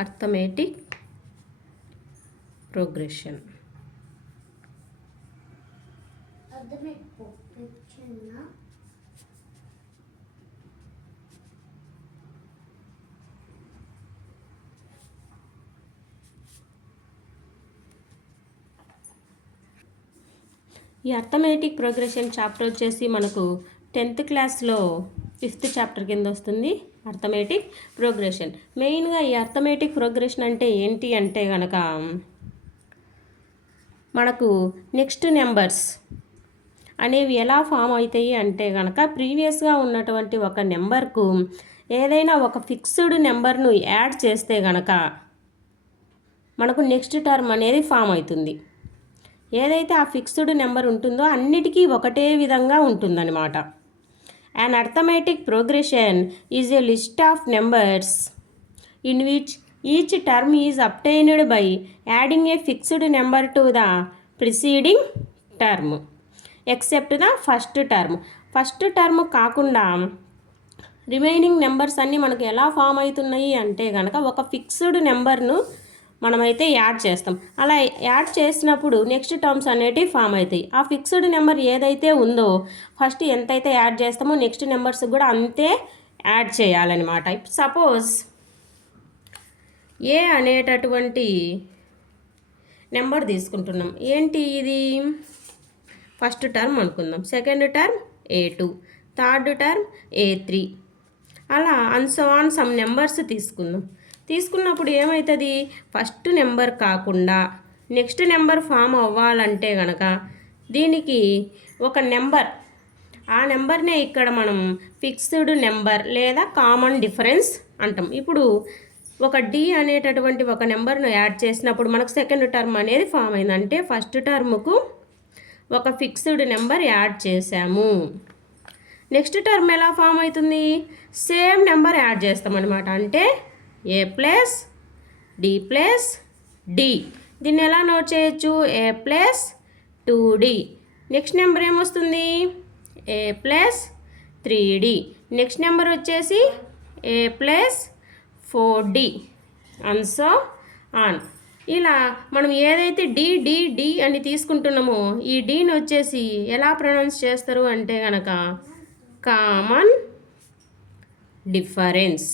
Arithmetic progression. ఈ arithmetic progression chapter వచ్చేసి మనకు 10th క్లాస్లో 5th చాప్టర్ కింద వస్తుంది. Arithmetic progression. మెయిన్గా ఈ అర్థమెటిక్ ప్రోగ్రెషన్ అంటే ఏంటి అంటే కనుక మనకు నెక్స్ట్ నెంబర్స్ అనేవి ఎలా ఫామ్ అవుతాయి అంటే కనుక ప్రీవియస్గా ఉన్నటువంటి ఒక నెంబర్కు ఏదైనా ఒక ఫిక్స్డ్ నెంబర్ను యాడ్ చేస్తే కనుక మనకు నెక్స్ట్ టర్మ్ అనేది ఫామ్ అవుతుంది. ఏదైతే ఆ ఫిక్స్డ్ నెంబర్ ఉంటుందో అన్నిటికీ ఒకటే విధంగా ఉంటుందన్నమాట. An arithmetic progression is a list of numbers in which each term is obtained by adding a fixed number to the preceding term except the first term. First term కాకుండా remaining numbers అన్నీ మనకు ఎలా form అవుతున్నాయి అంటే కనుక ఒక fixed నెంబర్ను మనమైతే యాడ్ చేస్తాం. అలా యాడ్ చేసినప్పుడు నెక్స్ట్ టర్మ్స్ అనేటివి ఫామ్ అవుతాయి. ఆ ఫిక్స్డ్ నెంబర్ ఏదైతే ఉందో ఫస్ట్ ఎంతైతే యాడ్ చేస్తామో నెక్స్ట్ నెంబర్స్ కూడా అంతే యాడ్ చేయాలన్నమాట. సపోజ్ ఏ అనేటటువంటి నెంబర్ తీసుకుంటున్నాం. ఏంటి ఇది? ఫస్ట్ టర్మ్ అనుకుందాం. Second term A2, third term A3, అలా ఆన్ సమ్ నెంబర్స్ తీసుకున్నప్పుడు ఏమవుతుంది? ఫస్ట్ నెంబర్ కాకుండా నెక్స్ట్ నెంబర్ ఫామ్ అవ్వాలంటే కనుక దీనికి ఒక నెంబర్, ఆ నెంబర్నే ఇక్కడ మనం ఫిక్స్డ్ నెంబర్ లేదా కామన్ డిఫరెన్స్ అంటాం. ఇప్పుడు ఒక డి అనేటటువంటి ఒక నెంబర్ను యాడ్ చేసినప్పుడు మనకు సెకండ్ టర్మ్ అనేది ఫామ్ అయింది. అంటే ఫస్ట్ టర్మ్కు ఒక ఫిక్స్డ్ నెంబర్ యాడ్ చేసాము. నెక్స్ట్ టర్మ్ ఎలా ఫామ్ అవుతుంది? సేమ్ నెంబర్ యాడ్ చేస్తామన్నమాట. అంటే A plus D plus D. దీన్ని ఎలా నోట్ చేయొచ్చు? A plus 2D. Next number ఏమొస్తుంది? A plus 3D. Next number వచ్చేసి A plus 4D and so on. ఇలా మనం ఏదైతే డి అని తీసుకుంటున్నామో ఈ డీని వచ్చేసి ఎలా ప్రొనౌన్స్ చేస్తారు అంటే కనుక కామన్ డిఫరెన్స్.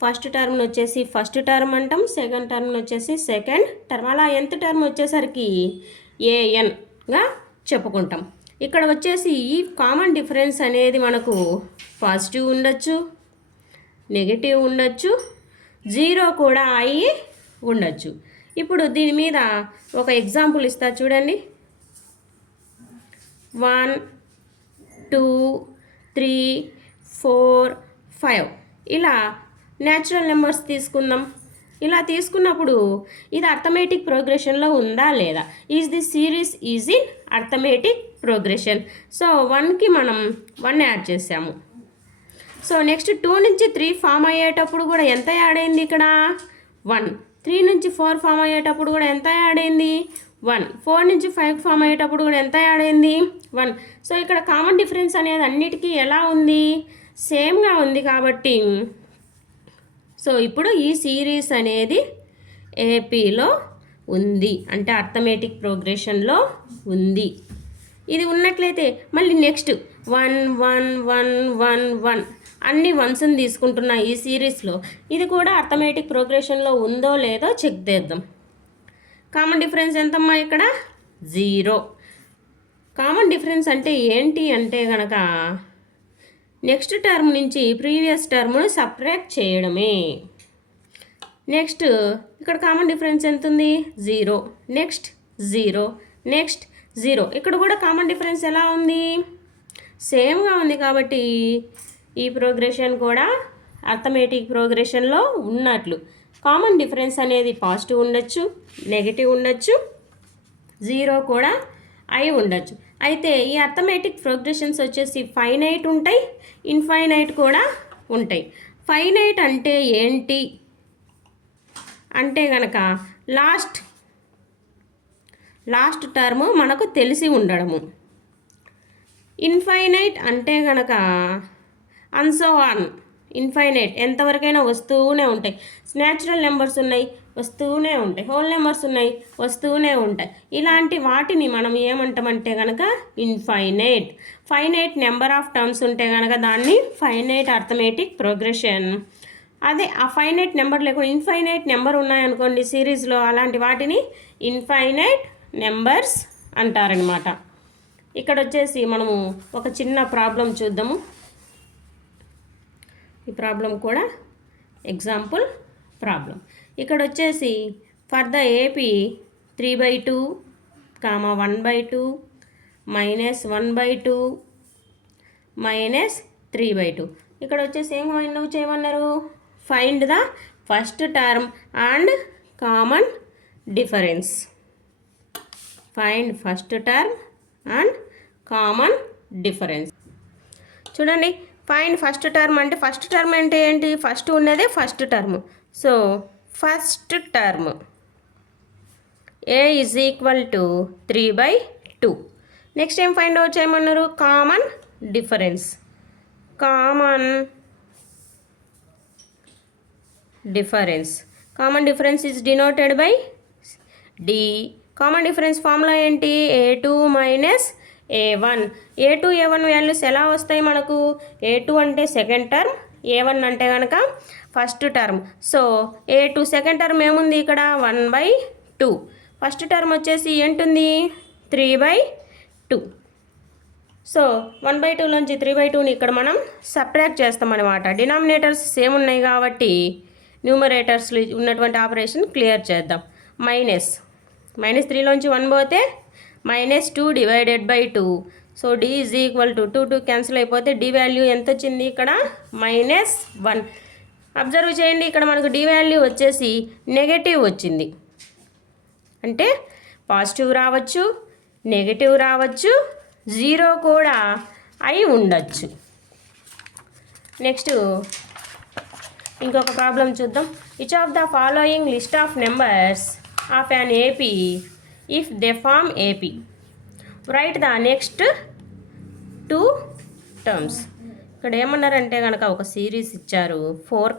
ఫస్ట్ టర్మ్ని వచ్చేసి ఫస్ట్ టర్మ్ అంటాం, సెకండ్ టర్మ్ని వచ్చేసి సెకండ్ టర్మ్. అలా nth టర్మ్ వచ్చేసరికి ANగా చెప్పుకుంటాం. ఇక్కడ వచ్చేసి ఈ కామన్ డిఫరెన్స్ అనేది మనకు పాజిటివ్ ఉండొచ్చు, నెగిటివ్ ఉండొచ్చు, 0 కూడా అయ్యి ఉండొచ్చు. ఇప్పుడు దీని మీద ఒక ఎగ్జాంపుల్ ఇస్తా చూడండి. 1 2 3 4 5 ఇలా న్యాచురల్ నెంబర్స్ తీసుకుందాం. ఇలా తీసుకున్నప్పుడు ఇది అర్థమెటిక్ ప్రోగ్రెషన్లో ఉందా లేదా? Is the series is in arithmetic progression. So 1కి మనం 1 యాడ్ చేసాము. సో నెక్స్ట్ 2 నుంచి 3 ఫామ్ అయ్యేటప్పుడు కూడా ఎంత యాడ్ అయింది? ఇక్కడ 1. 3 నుంచి 4 ఫామ్ అయ్యేటప్పుడు కూడా ఎంత యాడ్ అయింది? 1. 4 నుంచి 5 ఫామ్ అయ్యేటప్పుడు కూడా ఎంత యాడ్ అయింది? 1. సో ఇక్కడ కామన్ డిఫరెన్స్ అనేది అన్నిటికీ ఎలా ఉంది? సేమ్గా ఉంది. కాబట్టి సో ఇప్పుడు ఈ సిరీస్ అనేది ఏపీలో ఉంది, అంటే అర్థమెటిక్ ప్రోగ్రెషన్లో ఉంది. ఇది ఉన్నట్లయితే మళ్ళీ నెక్స్ట్ 1 1 1 1 1 అన్ని వన్స్ని తీసుకుంటున్నా ఈ సిరీస్లో. ఇది కూడా అర్థమెటిక్ ప్రోగ్రెషన్లో ఉందో లేదో చెక్ చేద్దాం. కామన్ డిఫరెన్స్ ఎంతమ్మా? ఇక్కడ 0. కామన్ డిఫరెన్స్ అంటే ఏంటి అంటే కనుక నెక్స్ట్ టర్మ్ నుంచి ప్రీవియస్ టర్మ్ను సబ్ట్రాక్ట్ చేయడమే. నెక్స్ట్ ఇక్కడ కామన్ డిఫరెన్స్ ఎంత ఉంది? 0. Next 0, next 0. ఇక్కడ కూడా కామన్ డిఫరెన్స్ ఎలా ఉంది? సేమ్గా ఉంది. కాబట్టి ఈ ప్రోగ్రెషన్ కూడా అర్థమెటిక్ ప్రోగ్రెషన్లో ఉన్నట్లు. కామన్ డిఫరెన్స్ అనేది పాజిటివ్ ఉండొచ్చు, నెగిటివ్ ఉండొచ్చు, 0 కూడా అయి ఉండొచ్చు. అయితే ఈ అర్థమెటిక్ ప్రోగ్రెషన్స్ వచ్చేసి ఫైనైట్ ఉంటాయి, ఇన్ఫైనైట్ కూడా ఉంటాయి. ఫైనైట్ అంటే ఏంటి అంటే కనుక లాస్ట్ టర్మ్ మనకు తెలిసి ఉండడము. ఇన్ఫైనైట్ అంటే కనుక అన్సో ఆన్ ఇన్ఫైనైట్, ఎంతవరకైనా వస్తూనే ఉంటాయి. న్యాచురల్ నెంబర్స్ ఉన్నాయి, వస్తూనే ఉంటాయి. హోల్ నెంబర్స్ ఉన్నాయి, వస్తూనే ఉంటాయి. ఇలాంటి వాటిని మనం ఏమంటామంటే కనుక infinite. Finite number of terms ఉంటే కనుక దాన్ని ఫైనైట్ అర్థమెటిక్ ప్రోగ్రెషన్. అదే ఆ ఫైనైట్ నెంబర్ లేకుండా ఇన్ఫైనైట్ నెంబర్ ఉన్నాయనుకోండి సిరీస్లో, అలాంటి వాటిని ఇన్ఫైనైట్ నెంబర్స్ అంటారనమాట. ఇక్కడ వచ్చేసి మనము ఒక చిన్న ప్రాబ్లం చూద్దాము. ఈ ప్రాబ్లం కూడా ఎగ్జాంపుల్ ప్రాబ్లం. ఇక్కడ వచ్చేసి ఫర్ ద ఏపీ 3/2, 1/2, -1/2, -3/2. ఇక్కడ వచ్చేసి ఏం ఫైండ్ చేయమన్నారు? Find the first term and common difference. Find first term and common difference. చూడండి, ఫైండ్ ఫస్ట్ టర్మ్ అంటే ఫస్ట్ టర్మ్ అంటే ఏంటి? ఫస్ట్ ఉన్నదే first term. So first term a is equal to 3/2. Next ఏం ఫైండ్ అవుట్ చేయమన్నారు? Common difference. Common difference is denoted by d. Common difference formula ఏంటి? A2 minus A1. A2 A1 values ఎలా వస్తాయి మనకు? A2 అంటే second term, A1 అంటే కనుక first term. So A2 second term ఏముంది ఇక్కడ? 1/2. ఫస్ట్ టర్మ్ వచ్చేసి ఏంటుంది? 3/2. సో 1/2లోంచి 3/2ని ఇక్కడ మనం సబ్ట్రాక్ట్ చేస్తామన్నమాట. డినామినేటర్స్ సేమ్ ఉన్నాయి కాబట్టి న్యూమరేటర్స్లో ఉన్నటువంటి ఆపరేషన్ క్లియర్ చేద్దాం. -3లోంచి 1 పోతే -2 divided by 2. So d is equal to 2 cancel అయిపోతే d వాల్యూ ఎంత వచ్చింది ఇక్కడ? -1. అబ్జర్వ్ చేయండి, ఇక్కడ మనకు d వాల్యూ వచ్చేసి నెగటివ్ వచ్చింది. అంటే పాజిటివ్ రావచ్చు, నెగటివ్ రావచ్చు, 0 కూడా అయి ఉండొచ్చు. నెక్స్ట్ ఇంకొక ప్రాబ్లం చూద్దాం. Which of the following list of numbers of an AP if they form AP? Write the next 2 terms. ఇక్కడ ఏమన్నారంటే కనుక ఒక సిరీస్ ఇచ్చారు. 4,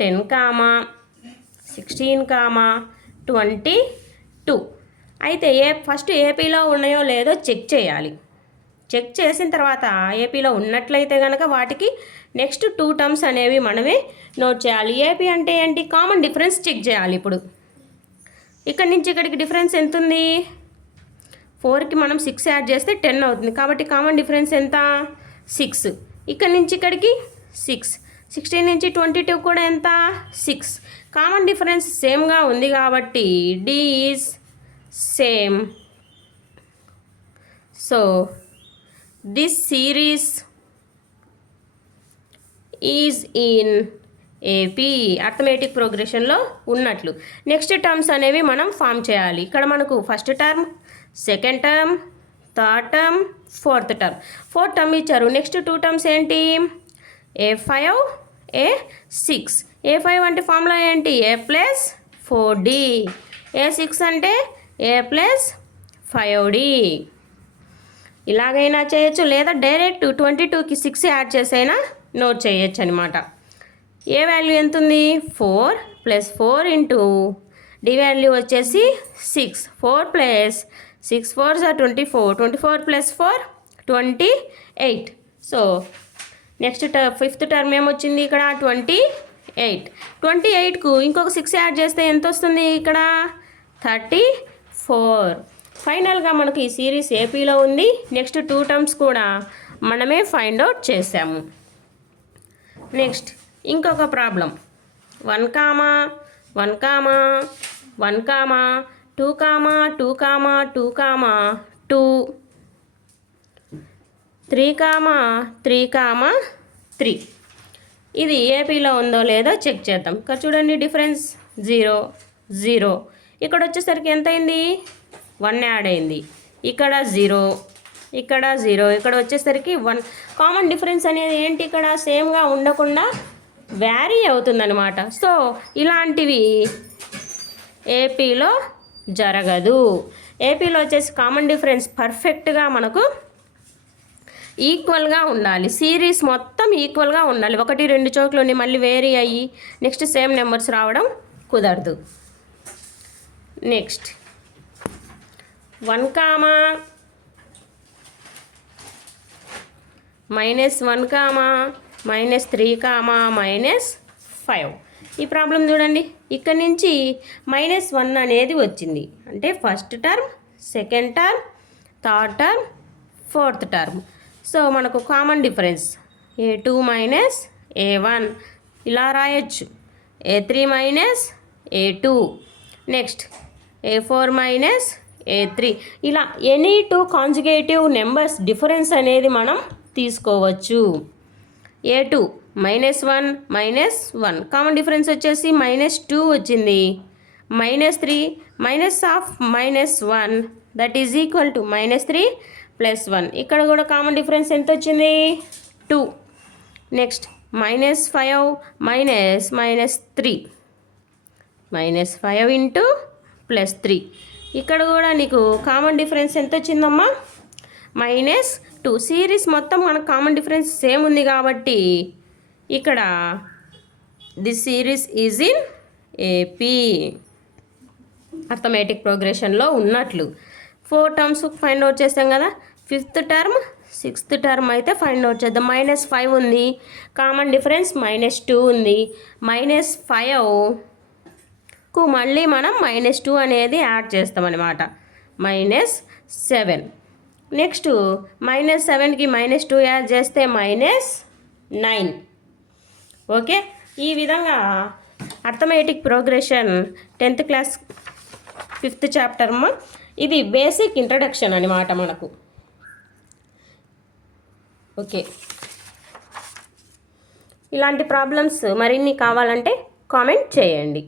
10, 16, 22. అయితే ఫస్ట్ ఏపీలో ఉన్నాయో లేదో చెక్ చేయాలి. చెక్ చేసిన తర్వాత ఏపీలో ఉన్నట్లయితే కనుక వాటికి నెక్స్ట్ 2 టర్మ్స్ అనేవి మనమే నోట్ చేయాలి. ఏపీ అంటే ఏంటి? కామన్ డిఫరెన్స్ చెక్ చేయాలి. ఇప్పుడు ఇక్కడి నుంచి ఇక్కడికి డిఫరెన్స్ ఎంత ఉంది? 4కి మనం 6 యాడ్ చేస్తే 10 అవుతుంది. కాబట్టి కామన్ డిఫరెన్స్ ఎంత? 6. ఇక్కడి నుంచి ఇక్కడికి 6. 16 నుంచి 22 కూడా ఎంత? 6. కామన్ డిఫరెన్స్ సేమ్గా ఉంది కాబట్టి D is same. So this series is in AP arithmetic ప్రోగ్రెషన్లో ఉన్నట్లు. నెక్స్ట్ టర్మ్స్ అనేవి మనం ఫామ్ చేయాలి. ఇక్కడ మనకు first term, second term, third term, fourth term. Fourth term ఇచ్చారు. నెక్స్ట్ 2 టర్మ్స్ ఏంటి? A5, A6. A5 అంటే ఫార్ములా ఏంటి? A + 4D. A6 అంటే A + 5D. ఇలాగైనా చేయొచ్చు, లేదా డైరెక్ట్ 22కి 6 యాడ్ చేసైనా నోట్ చేయొచ్చు అనమాట. ఏ వాల్యూ ఎంత ఉంది? 4 + 4 ఇంటూ డి వాల్యూ వచ్చేసి 6. 4 + 6 4s are 24. 24 + 4 28. So next fifth term ఏమొచ్చింది ఇక్కడ? 28. 28కు ఇంకొక 6 యాడ్ చేస్తే ఎంత వస్తుంది ఇక్కడ? 34. ఫైనల్గా మనకు ఈ సిరీస్ ఏపీలో ఉంది. నెక్స్ట్ 2 టర్మ్స్ కూడా మనమే ఫైండ్ అవుట్ చేసాము. నెక్స్ట్ ఇంకొక ప్రాబ్లం. 1, 1, 1, 2, 2, 2, 2, 3, 3. ఇది ఏపీలో ఉందో లేదో చెక్ చేద్దాం. ఇక్కడ చూడండి, డిఫరెన్స్ 0, 0. ఇక్కడ వచ్చేసరికి ఎంత అయింది? 1 యాడ్ అయింది. ఇక్కడ 0, ఇక్కడ 0. ఇక్కడ వచ్చేసరికి 1. కామన్ డిఫరెన్స్ అనేది ఏంటి? ఇక్కడ సేమ్గా ఉండకుండా వ్యారీ అవుతుందన్నమాట. సో ఇలాంటివి ఏపీలో జరగదు. ఏపీలో వచ్చేసి కామన్ డిఫరెన్స్ పర్ఫెక్ట్గా మనకు ఈక్వల్గా ఉండాలి. సిరీస్ మొత్తం ఈక్వల్గా ఉండాలి. 1, 2 చోట్లని మళ్ళీ వేరీ అయ్యి నెక్స్ట్ సేమ్ నెంబర్స్ రావడం కుదరదు. నెక్స్ట్ 1, -1, -3, -5. ఈ ప్రాబ్లం చూడండి. ఇక్కడ నుంచి -1 అనేది వచ్చింది. అంటే first term, second term, third term, fourth term. So మనకు కామన్ డిఫరెన్స్ A2 - A1 ఇలా రాయొచ్చు. A3 - A2. Next A4 - A3. ఇలా ఎనీ 2 కాంజుగేటివ్ నెంబర్స్ డిఫరెన్స్ అనేది మనం తీసుకోవచ్చు. A2 -1 -1 కామన్ డిఫరెన్స్ వచ్చేసి -2 వచ్చింది. -3 -1 దట్ ఈజ్ ఈక్వల్ టు -3 + 1. ఇక్కడ కూడా కామన్ డిఫరెన్స్ ఎంత వచ్చింది? 2. Next -5 -3 -5 into +3. ఇక్కడ కూడా నీకు కామన్ డిఫరెన్స్ ఎంత వచ్చిందమ్మా? -2. సిరీస్ మొత్తం మనకు కామన్ డిఫరెన్స్ సేమ్ ఉంది కాబట్టి ఇక్కడ this series is in AP. Arithmetic ప్రోగ్రెషన్లో ఉన్నట్లు 4 టర్మ్స్ ఫైండ్ అవుట్ చేసాం కదా. 5th టర్మ్ 6th టర్మ్ అయితే ఫైండ్ అవుట్ చేద్దాం. -5 ఉంది, కామన్ డిఫరెన్స్ -2 ఉంది. -5కు మళ్ళీ మనం -2 అనేది యాడ్ చేస్తామన్నమాట. -7. నెక్స్ట్ -7కి -2 యాడ్ చేస్తే -9. ఓకే, ఈ విధంగా arithmetic progression 10th class 5th chapter ఇది బేసిక్ ఇంట్రడక్షన్ అన్నమాట మనకు. ఓకే, ఇలాంటి ప్రాబ్లమ్స్ మరిన్ని కావాలంటే కామెంట్ చేయండి.